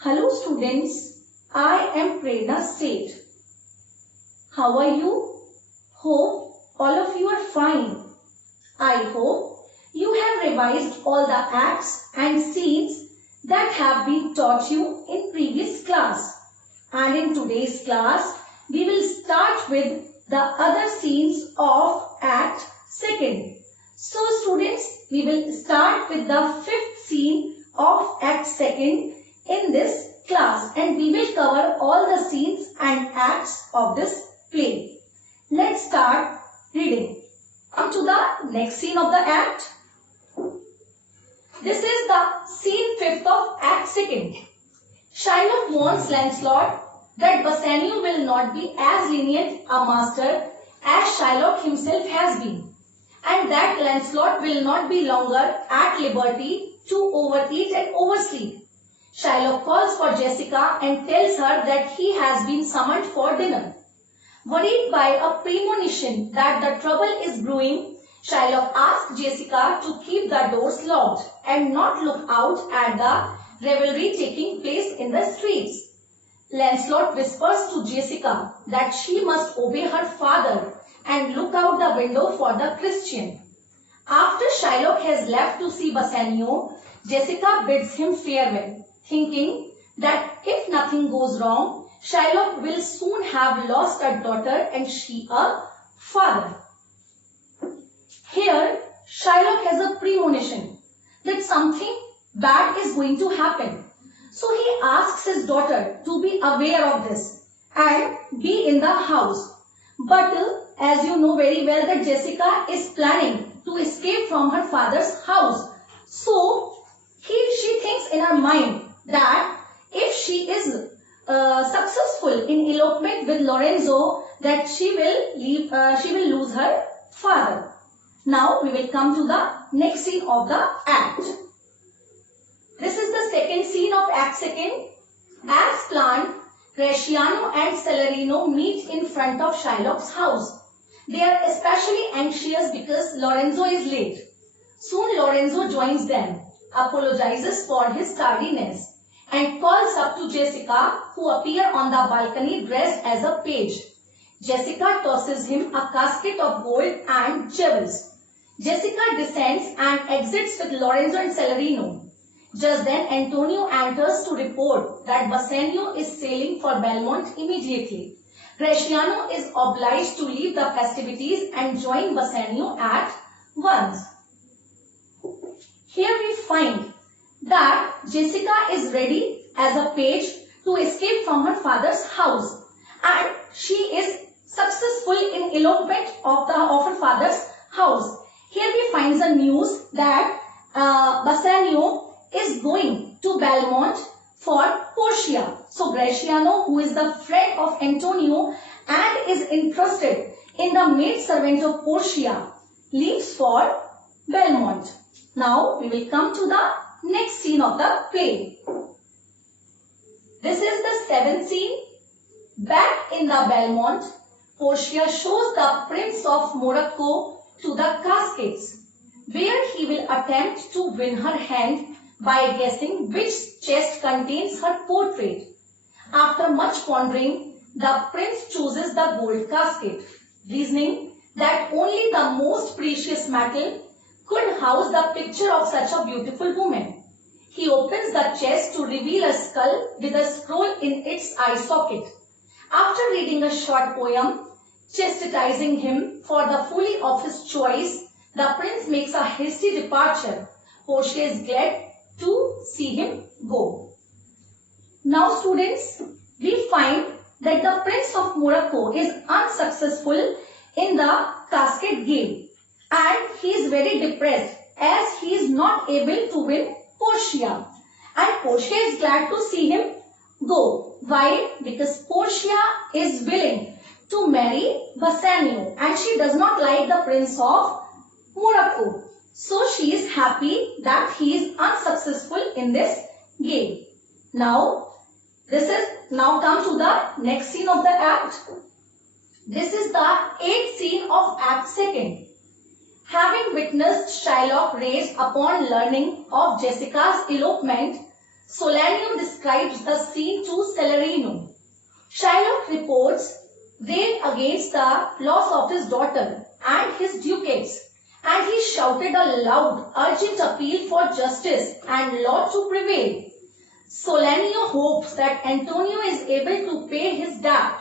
Hello students, I am Prerna Seth. How are you? Hope all of you are fine. I hope you have revised all the acts and scenes that have been taught you in previous class. And in today's class, we will start with the other scenes of Act 2nd. So students, we will start with the 5th scene of Act 2nd in this class, and we will cover all the scenes and acts of this play. Let's start reading. Come to the next scene of the act. This is the scene 5th of Act 2nd. Shylock warns Lancelot that Bassanio will not be as lenient a master as Shylock himself has been, and that Lancelot will not be longer at liberty to overeat and oversleep. Shylock calls for Jessica and tells her that he has been summoned for dinner. Worried by a premonition that the trouble is brewing, Shylock asks Jessica to keep the doors locked and not look out at the revelry taking place in the streets. Lancelot whispers to Jessica that she must obey her father and look out the window for the Christian. After Shylock has left to see Bassanio, Jessica bids him farewell, thinking that if nothing goes wrong, Shylock will soon have lost a daughter and she a father. Here, Shylock has a premonition that something bad is going to happen. So he asks his daughter to be aware of this and be in the house. But as you know very well that Jessica is planning to escape from her father's house. So she thinks in her mind that if she is successful in elopement with Lorenzo, that she will lose her father. Now we will come to the next scene of the act. This is the second scene of Act 2nd. As planned, Bresciano and Celerino meet in front of Shylock's house. They are especially anxious because Lorenzo is late. Soon Lorenzo joins them, apologizes for his tardiness, and calls up to Jessica, who appear on the balcony dressed as a page. Jessica tosses him a casket of gold and jewels. Jessica descends and exits with Lorenzo and Celerino. Just then Antonio enters to report that Bassanio is sailing for Belmont immediately. Bresciano is obliged to leave the festivities and join Bassanio at once. Here we find that Jessica is ready as a page to escape from her father's house, and she is successful in elopement of her father's house. Here we find the news that Bassanio is going to Belmont for Portia. So Bresciano, who is the friend of Antonio and is interested in the maidservant of Portia, leaves for Belmont. Now we will come to the next scene of the play. This is the 7th scene. Back in the Belmont, Portia shows the Prince of Morocco to the caskets, where he will attempt to win her hand by guessing which chest contains her portrait. After much pondering, the prince chooses the gold casket, reasoning that only the most precious metal could house the picture of such a beautiful woman. He opens the chest to reveal a skull with a scroll in its eye socket. After reading a short poem chastising him for the folly of his choice, the prince makes a hasty departure. Portia is glad to see him go. Now students, we find that the Prince of Morocco is unsuccessful in the casket game, and he is very depressed as he is not able to win Portia, and Portia is glad to see him go. Why? Because Portia is willing to marry Bassanio and she does not like the Prince of Morocco. So she is happy that he is unsuccessful in this game. Now come to the next scene of the act. This is the 8th scene of Act 2nd. Having witnessed Shylock rage upon learning of Jessica's elopement, Solanio describes the scene to Celerino. Shylock reports rage against the loss of his daughter and his ducats, and he shouted a loud, urgent appeal for justice and law to prevail. Solanio hopes that Antonio is able to pay his debt,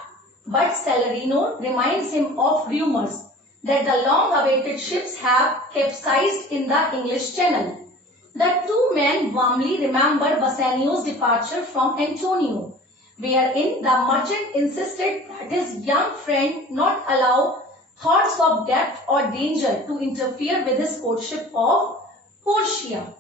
but Celerino reminds him of rumors that the long-awaited ships have capsized in the English Channel. The two men warmly remember Bassanio's departure from Antonio, wherein the merchant insisted that his young friend not allow thoughts of death or danger to interfere with his courtship of Portia.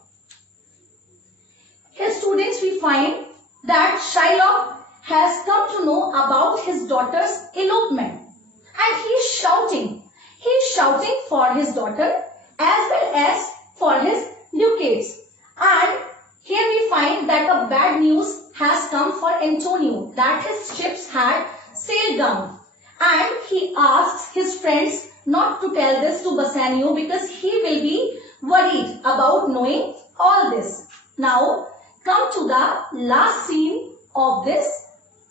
Here, students, we find that Shylock has come to know about his daughter's elopement, and he is shouting. He is shouting for his daughter as well as for his ducats. And here we find that a bad news has come for Antonio, that his ships had sailed down. And he asks his friends not to tell this to Bassanio because he will be worried about knowing all this. Now, come to the last scene of this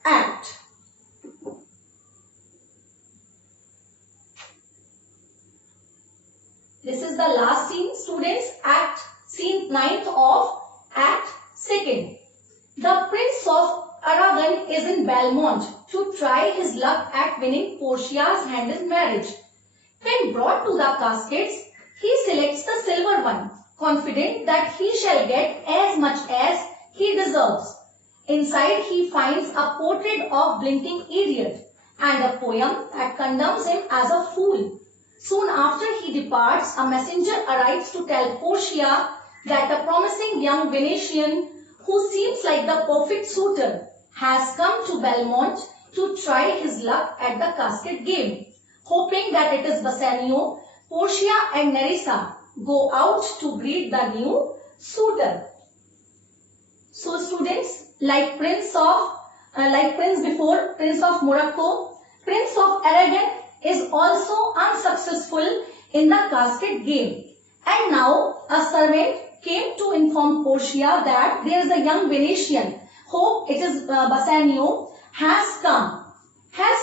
act. This is the last scene, students, scene 9th of act 2nd. The Prince of Aragon is in Belmont to try his luck at winning Portia's hand in marriage. When brought to the caskets, he selects the silver one, confident that he shall get as much as he deserves. Inside he finds a portrait of blinking idiot and a poem that condemns him as a fool. Soon after he departs, a messenger arrives to tell Portia that a promising young Venetian who seems like the perfect suitor has come to Belmont to try his luck at the casket game. Hoping that it is Bassanio, Portia and Nerissa go out to greet the new suitor. So students, like Prince before, Prince of Morocco, Prince of Aragon is also unsuccessful in the casket game. And now a servant came to inform Portia that there is a young Venetian, hope it is Bassanio, has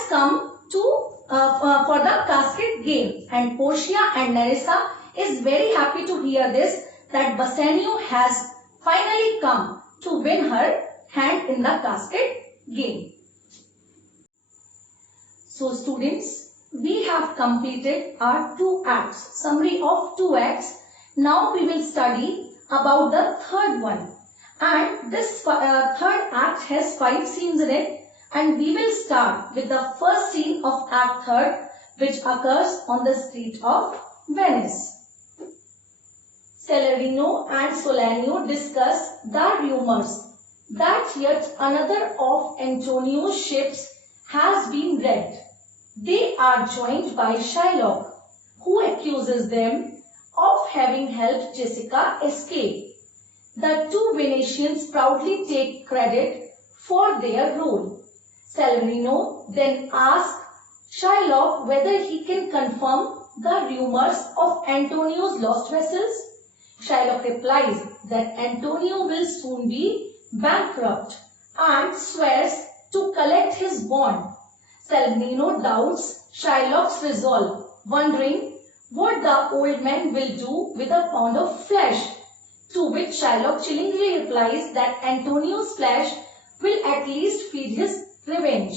come to for the casket game. And Portia and Nerissa is very happy to hear this, that Bassanio has finally come to win her hand in the casket game. So students, we have completed our 2 acts, summary of 2 acts. Now we will study about the third one. And this third act has 5 scenes in it. And we will start with the first scene of Act 3rd, which occurs on the street of Venice. Celerino and Solanio discuss the rumors that yet another of Antonio's ships has been wrecked. They are joined by Shylock, who accuses them of having helped Jessica escape. The 2 Venetians proudly take credit for their role. Celerino then asks Shylock whether he can confirm the rumors of Antonio's lost vessels. Shylock replies that Antonio will soon be bankrupt and swears to collect his bond. Celerino doubts Shylock's resolve, wondering what the old man will do with a pound of flesh, to which Shylock chillingly replies that Antonio's flesh will at least feed his revenge.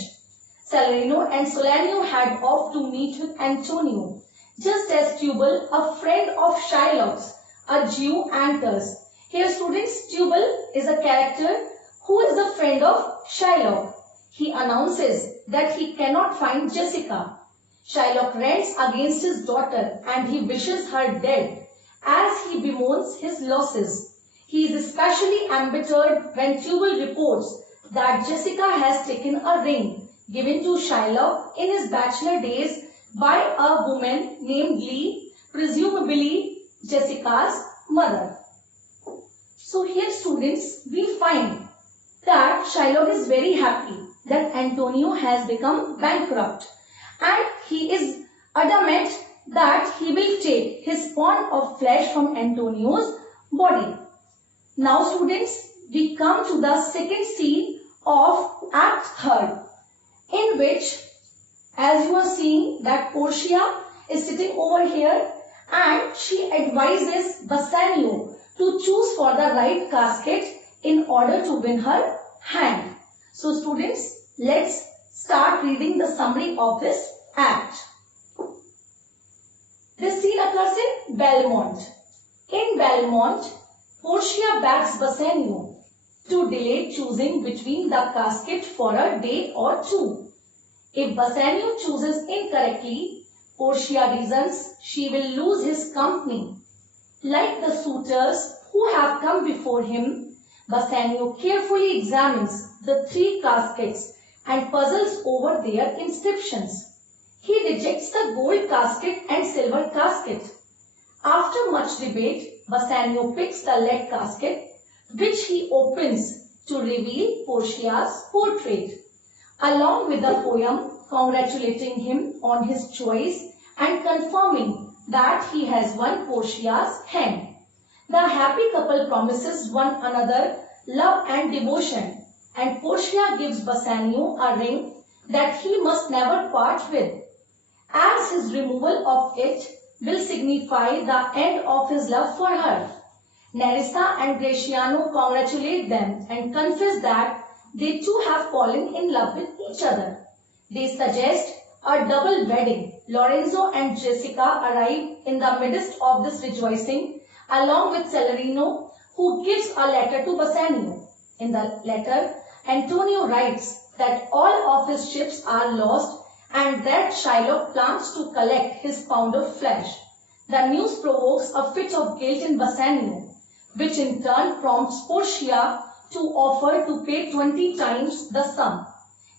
Celerino and Solanio head off to meet with Antonio, just as Tubal, a friend of Shylock's, a Jew, enters. Here students, Tubal is a character who is the friend of Shylock. He announces that he cannot find Jessica. Shylock rants against his daughter and he wishes her dead as he bemoans his losses. He is especially embittered when Tubal reports that Jessica has taken a ring given to Shylock in his bachelor days by a woman named Lee, presumably Jessica's mother. So here students, we find that Shylock is very happy that Antonio has become bankrupt, and he is adamant that he will take his pound of flesh from Antonio's body. Now students, we come to the second scene of Act 3rd, in which, as you are seeing, that Portia is sitting over here and she advises Bassanio to choose for the right casket in order to win her hand. So students, let's start reading the summary of this act. This scene occurs in Belmont. In Belmont, Portia begs Bassanio to delay choosing between the casket for a day or two. If Bassanio chooses incorrectly, Portia reasons she will lose his company. Like the suitors who have come before him, Bassanio carefully examines the 3 caskets and puzzles over their inscriptions. He rejects the gold casket and silver casket. After much debate, Bassanio picks the lead casket, which he opens to reveal Portia's portrait, along with a poem congratulating him on his choice and confirming that he has won Portia's hand. The happy couple promises one another love and devotion, and Portia gives Bassanio a ring that he must never part with, as his removal of it will signify the end of his love for her. Nerissa and Gratiano congratulate them and confess that they too have fallen in love with each other. They suggest a double wedding. Lorenzo and Jessica arrive in the midst of this rejoicing, along with Celerino, who gives a letter to Bassanio. In the letter, Antonio writes that all of his ships are lost and that Shylock plans to collect his pound of flesh. The news provokes a fit of guilt in Bassanio, which in turn prompts Portia to offer to pay 20 times the sum.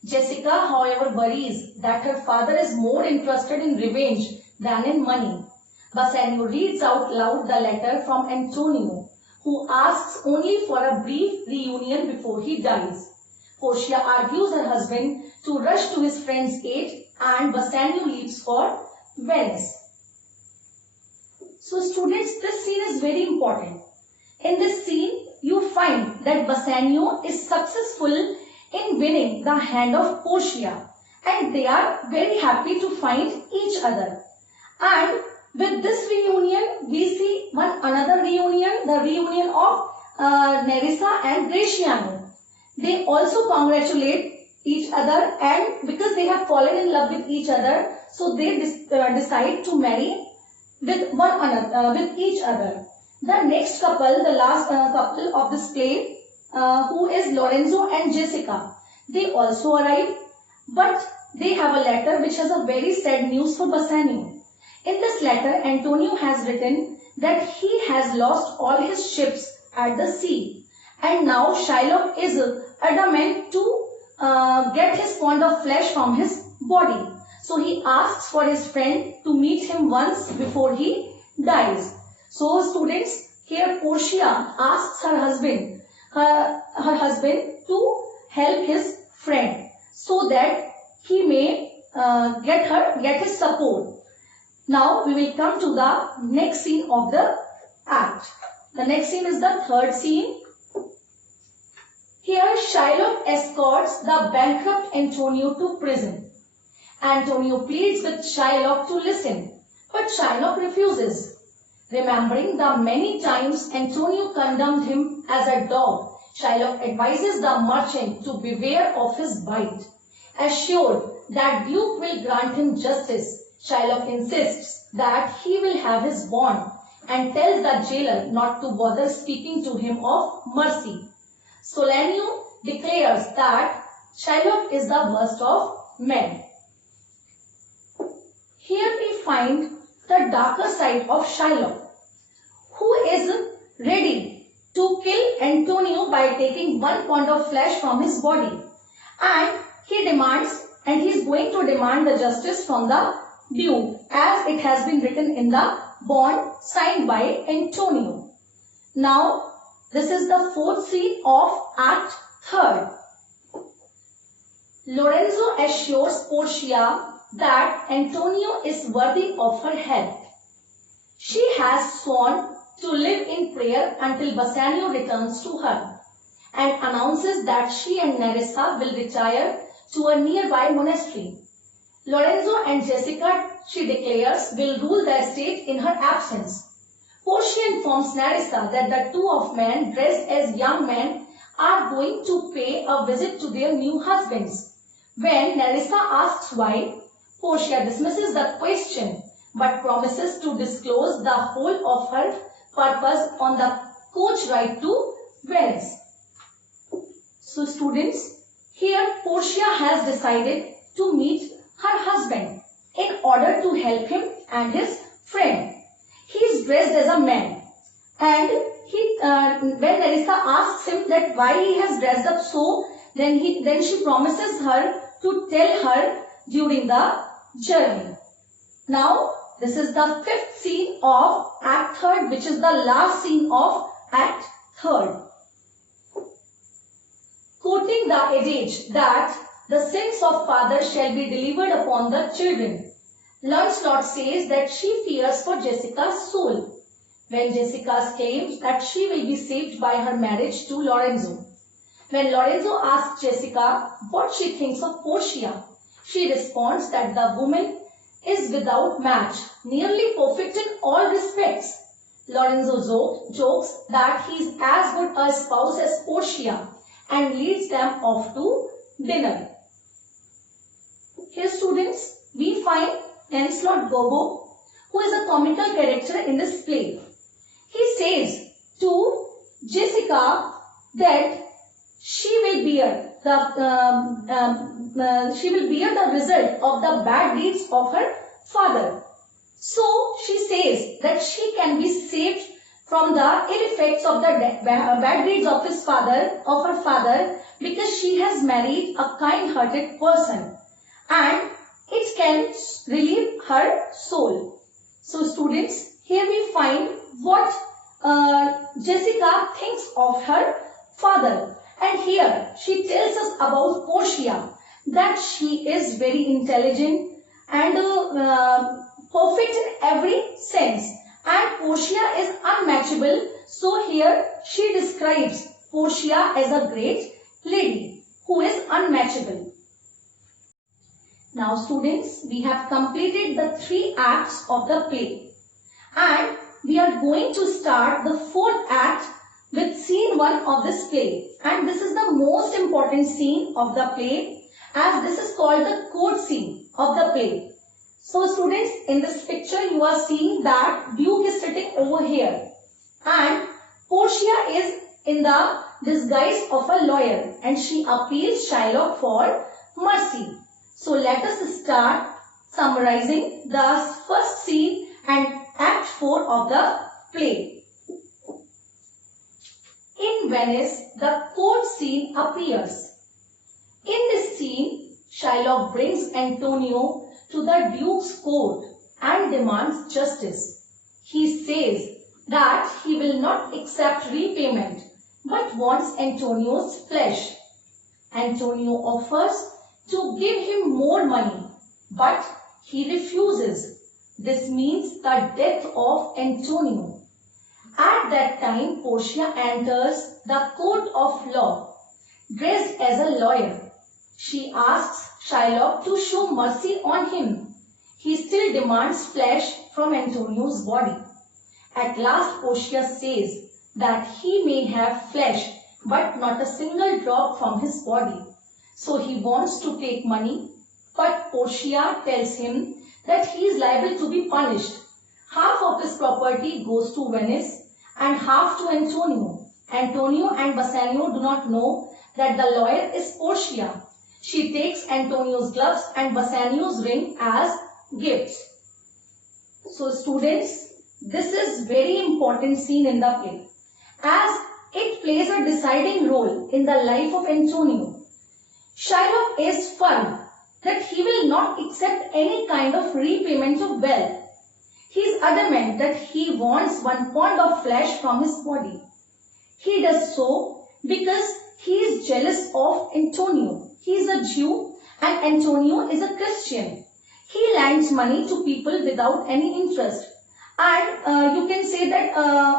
Jessica, however, worries that her father is more interested in revenge than in money. Bassanio reads out loud the letter from Antonio, who asks only for a brief reunion before he dies. Portia argues her husband to rush to his friend's aid, and Bassanio leaves for Venice. So students, this scene is very important. In this scene, you find that Bassanio is successful in winning the hand of Portia, and they are very happy to find each other. And with this reunion, we see one another reunion, the reunion of Nerissa and Gratiano. They also congratulate each other, and because they have fallen in love with each other, so they decide to marry with one another, with each other. The next couple, the last couple of this play, who is Lorenzo and Jessica, they also arrive, but they have a letter which has a very sad news for Bassanio. In this letter, Antonio has written that he has lost all his ships at the sea, and now Shylock is adamant to get his pound of flesh from his body. So he asks for his friend to meet him once before he dies. So students, here Portia asks her husband, to help his friend so that he may get his support. Now we will come to the next scene of the act. The next scene is the 3rd scene. Here Shylock escorts the bankrupt Antonio to prison. Antonio pleads with Shylock to listen, but Shylock refuses. Remembering the many times Antonio condemned him as a dog, Shylock advises the merchant to beware of his bite. Assured that Duke will grant him justice, Shylock insists that he will have his bond and tells the jailer not to bother speaking to him of mercy. Solenio declares that Shylock is the worst of men. Here we find the darker side of Shylock, who is ready to kill Antonio by taking 1 pound of flesh from his body, and he is going to demand the justice from the Duke, as it has been written in the bond signed by Antonio. Now this is the 4th scene of Act 3rd. Lorenzo assures Portia that Antonio is worthy of her help. She has sworn to live in prayer until Bassanio returns to her. and announces that she and Nerissa will retire to a nearby monastery. Lorenzo and Jessica, she declares, will rule the estate in her absence. Portia informs Nerissa that the two of men dressed as young men are going to pay a visit to their new husbands. When Nerissa asks why, Portia dismisses the question but promises to disclose the whole of her purpose on the coach ride to Venice. So students, here Portia has decided to meet her husband in order to help him and his friend. He is dressed as a man, and when Nerissa asks him that why he has dressed up so, then she promises her to tell her during the journey. Now this is the fifth scene of Act 3rd, which is the last scene of Act 3rd. Quoting the adage that the sins of fathers shall be delivered upon the children, Lancelot says that she fears for Jessica's soul when Jessica claims that she will be saved by her marriage to Lorenzo. When Lorenzo asks Jessica what she thinks of Portia, she responds that the woman is without match, nearly perfect in all respects. Lorenzo jokes that he is as good a spouse as Portia and leads them off to dinner. Here students, we find Lancelot Gobbo, who is a comical character in this play. He says to Jessica that she will bear the result of the bad deeds of her father. So she says that she can be saved from the ill effects of the bad deeds of her father, because she has married a kind-hearted person, and it can relieve her soul. So students, here we find what Jessica thinks of her father. And here she tells us about Portia, that she is very intelligent and perfect in every sense. And Portia is unmatchable. So here she describes Portia as a great lady who is unmatchable. Now students, we have completed the 3 acts of the play. And we are going to start the 4th act with scene 1 of this play, and this is the most important scene of the play, as this is called the court scene of the play. So students, in this picture you are seeing that Duke is sitting over here and Portia is in the disguise of a lawyer and she appeals Shylock for mercy. So let us start summarizing the first scene and Act 4 of the play. In Venice, the court scene appears. In this scene, Shylock brings Antonio to the Duke's court and demands justice. He says that he will not accept repayment but wants Antonio's flesh. Antonio offers to give him more money, but he refuses. This means the death of Antonio. At that time, Portia enters the court of law, dressed as a lawyer. She asks Shylock to show mercy on him. He still demands flesh from Antonio's body. At last, Portia says that he may have flesh, but not a single drop from his body. So he wants to take money, but Portia tells him that he is liable to be punished. Half of his property goes to Venice and half to Antonio. Antonio and Bassanio do not know that the lawyer is Portia. She takes Antonio's gloves and Bassanio's ring as gifts. So students, this is very important scene in the play, as it plays a deciding role in the life of Antonio. Shylock is firm that he will not accept any kind of repayment of wealth. He is adamant that he wants 1 pound of flesh from his body. He does so because he is jealous of Antonio. He is a Jew and Antonio is a Christian. He lends money to people without any interest. And you can say that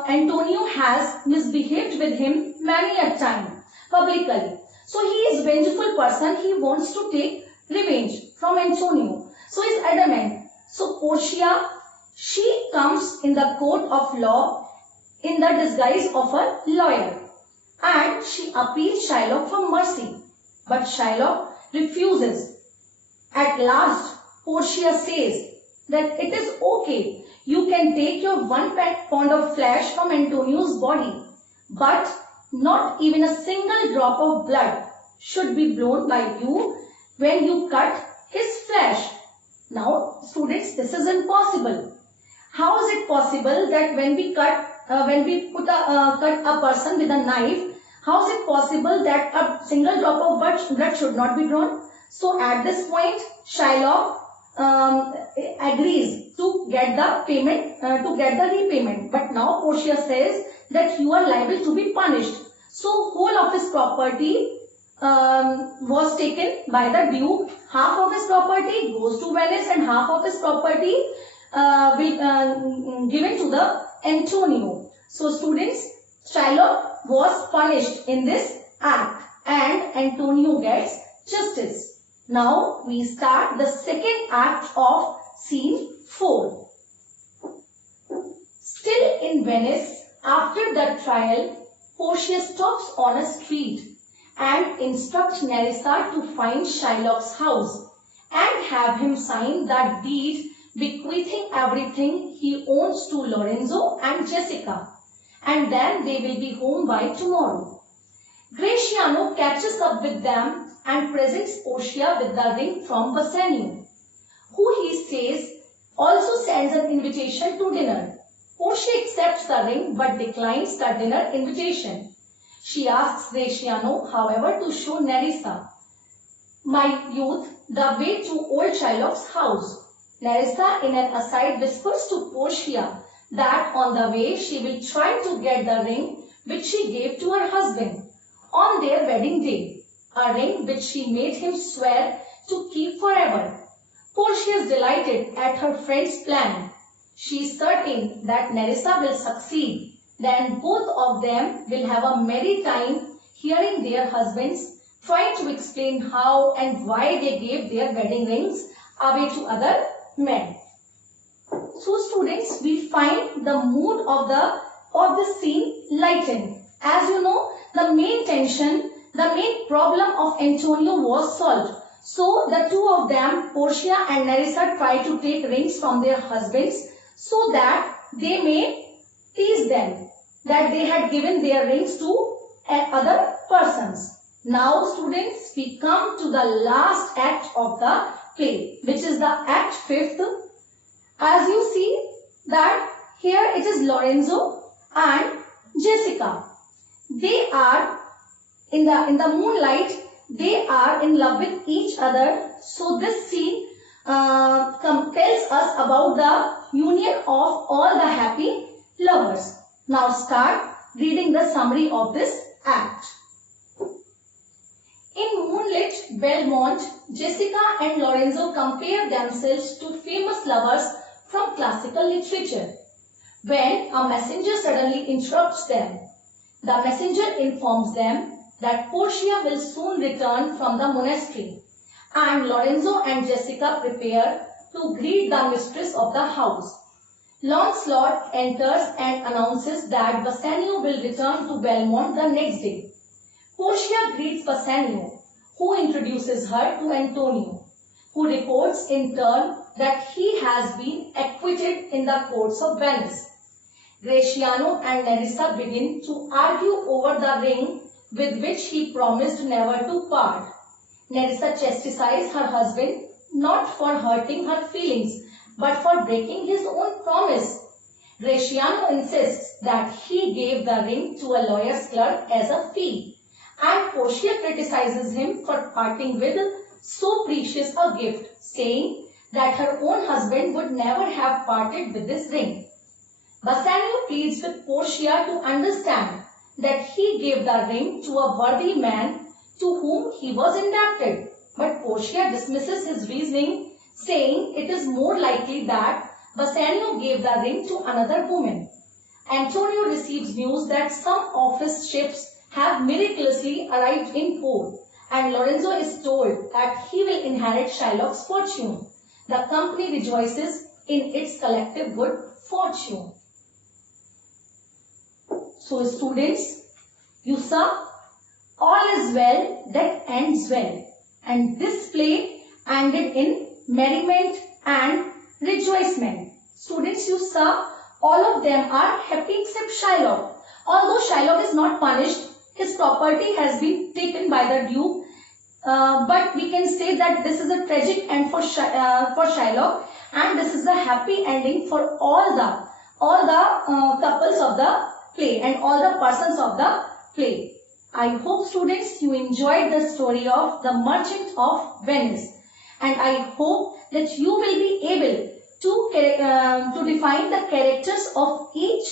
Antonio has misbehaved with him many a time. publicly. So he is vengeful person. He wants to take revenge from Antonio. So he is adamant. So Portia, she comes in the court of law in the disguise of a lawyer, and she appeals Shylock for mercy. But Shylock refuses. At last, Portia says that it is okay. You can take your 1 pound of flesh from Antonio's body, but not even a single drop of blood should be blown by you when you cut his flesh. Now, students, this is impossible. How is it possible that when we cut a person with a knife, how is it possible that a single drop of blood should not be drawn? So at this point, Shylock agrees to get the payment, to get the repayment. But now Portia says that you are liable to be punished. So whole of his property was taken by the Duke. Half of his property goes to Venice and half of his property will given to the Antonio. So students, Shylock was punished in this act and Antonio gets justice. Now we start the second act of scene 4. Still in Venice, after the trial, Portia stops on a street and instructs Nerissa to find Shylock's house and have him sign that deed bequeathing everything he owns to Lorenzo and Jessica, and then they will be home by tomorrow. Gratiano catches up with them and presents Portia with the ring from Bassanio, who he says also sends an invitation to dinner. Portia accepts the ring but declines the dinner invitation. She asks Gratiano, however, to show Nerissa, my youth, the way to old Shylock's house. Nerissa in an aside whispers to Portia that on the way she will try to get the ring which she gave to her husband on their wedding day, a ring which she made him swear to keep forever. Portia is delighted at her friend's plan. She is certain that Nerissa will succeed. Then both of them will have a merry time hearing their husbands trying to explain how and why they gave their wedding rings away to other men. So students, we find the mood of the scene lighten. As you know, the main tension, the main problem of Antonio was solved. So the two of them, Portia and Nerissa, try to take rings from their husbands so that they may tease them that they had given their rings to other persons. Now students, we come to the last act of the play, which is the act 5th. As you see that here it is Lorenzo and Jessica. They are in the moonlight, they are in love with each other. So this scene tells us about the union of all the happy lovers. Now start reading the summary of this act. In moonlit Belmont, Jessica and Lorenzo compare themselves to famous lovers from classical literature, when a messenger suddenly interrupts them. The messenger informs them that Portia will soon return from the monastery, and Lorenzo and Jessica prepare to greet the mistress of the house. Lancelot enters and announces that Bassanio will return to Belmont the next day. Portia greets Bassanio, who introduces her to Antonio, who reports in turn that he has been acquitted in the courts of Venice. Gratiano and Nerissa begin to argue over the ring with which he promised never to part. Nerissa chastises her husband not for hurting her feelings, but for breaking his own promise. Gratiano insists that he gave the ring to a lawyer's clerk as a fee, and Portia criticizes him for parting with so precious a gift, saying that her own husband would never have parted with this ring. Bassanio pleads with Portia to understand that he gave the ring to a worthy man to whom he was indebted, but Portia dismisses his reasoning, saying it is more likely that Bassanio gave the ring to another woman. Antonio receives news that some of his ships have miraculously arrived in port, and Lorenzo is told that he will inherit Shylock's fortune. The company rejoices in its collective good fortune. So students, you saw all is well that ends well, and this play ended in merriment and rejoicement. Students, you saw all of them are happy except Shylock. Although Shylock is not punished, his property has been taken by the Duke, but we can say that this is a tragic end for Shylock, and this is a happy ending for all the couples of the play and all the persons of the play. I hope students you enjoyed the story of the Merchant of Venice, and I hope that you will be able to define the characters of each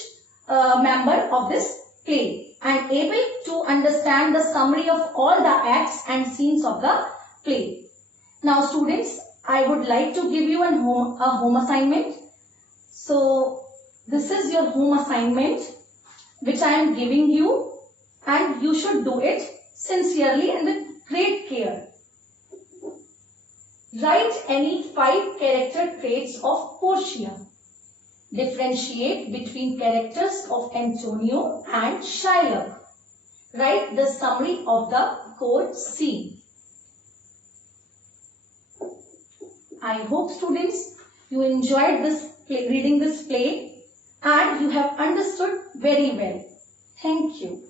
member of this play and able to understand the summary of all the acts and scenes of the play. Now students, I would like to give you a home assignment. So this is your home assignment which I am giving you, and you should do it sincerely and with great care. Write any 5 character traits of Portia. Differentiate between characters of Antonio and Shylock. Write the summary of the court scene. I hope students you enjoyed reading this play and you have understood very well. Thank you.